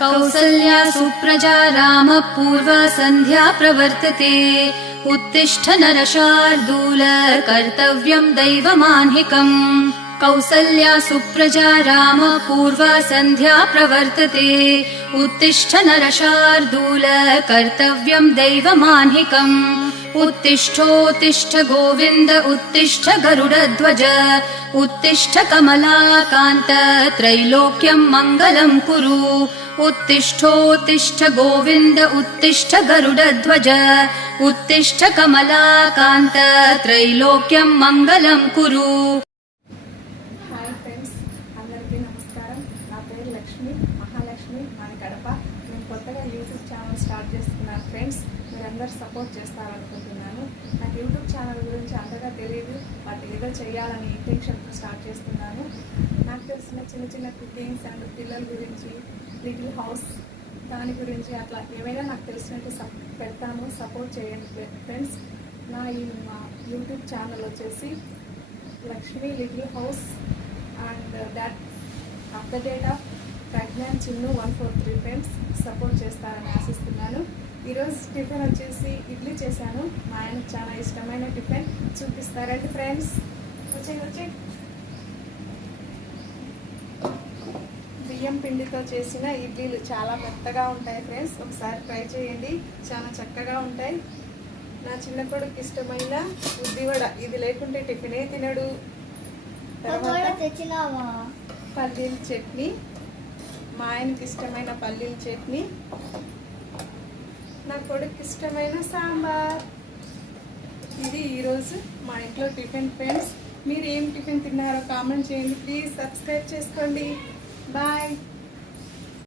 कौसल्या सुप्रजा रामः पूर्वा सन्ध्या प्रवर्तते उत्तिष्ठ नरशार्दूल कर्तव्यं दैवमान्हिकम् कौसल्या सुप्रजा रामः पूर्वा सन्ध्या प्रवर्तते उत्तिष्ठ नरशार्दूल कर्तव्यं दैवमान्हिकम् उत्तिष्ठोत्तिष्ठ गोविन्द उत्तिष्ठ गरुडध्वज उत्तिष्ठ कमलाकान्त त्रैलोक्यं मङ्गलं कुरु उत्तिष्ठोत्तिष्ठ गोविन्द उत्तिष्ठ गरुडध्वज उत्तिष्ठ कमलाकान्त त्रैलोक्यं मङ्गलं कुरु। హాయ్ ఫ్రెండ్స్, అందరికీ నమస్కారం. నా పేరు లక్ష్మి, మహాలక్ష్మి, మన కడప. నేను కొత్తగా యూట్యూబ్ ఛానల్ స్టార్ట్ చేస్తున్నాను ఫ్రెండ్స్. మీరందరూ సపోర్ట్ చేస్తారనుకుంటున్నాను. నాకు యూట్యూబ్ ఛానల్ గురించి అంతగా తెలియదు, బట్ ఏదో చేయాలని ఇంటెన్షన్తో స్టార్ట్ చేస్తున్నాను. నాకు తెలిసిన చిన్న చిన్న కుకింగ్స్ అండ్ పిల్లల గురించి, లిటిల్ హౌస్ దాని గురించి అట్లా ఏమైనా నాకు తెలిసినట్టు పెడతాను. సపోర్ట్ చేయండి ఫ్రెండ్స్. మా యూట్యూబ్ ఛానల్ వచ్చేసి Lakshmi little house and that up the date of Pragyan Chinnu 143 friends. Support చేస్తారని ఆశిస్తున్నాను. ఈరోజు టిఫిన్ వచ్చేసి ఇడ్లీ చేశాను. మా ఆయనకు చాలా ఇష్టమైన టిఫిన్ చూపిస్తారండి ఫ్రెండ్స్. వచ్చే బియ్యం పిండితో చేసిన ఇడ్లీలు చాలా మెత్తగా ఉంటాయి ఫ్రెండ్స్. ఒకసారి ట్రై చేయండి, చాలా చక్కగా ఉంటాయి. నా చిన్న కొడుకు ఇష్టమైన ఉద్దివడ, ఇది లేకుంటే టిఫినే తినడు. తర్వాత పల్లీల చట్నీ, మా ఆయనకి ఇష్టమైన పల్లీల చట్నీ, నా కొడుకు ఇష్టమైన సాంబార్. ఇది ఈరోజు మా ఇంట్లో టిఫిన్ ఫ్రెండ్స్. మీరు ఏం టిఫిన్ తిన్నారో కామెంట్ చేయండి ప్లీజ్. సబ్స్క్రైబ్ చేసుకోండి. బాయ్.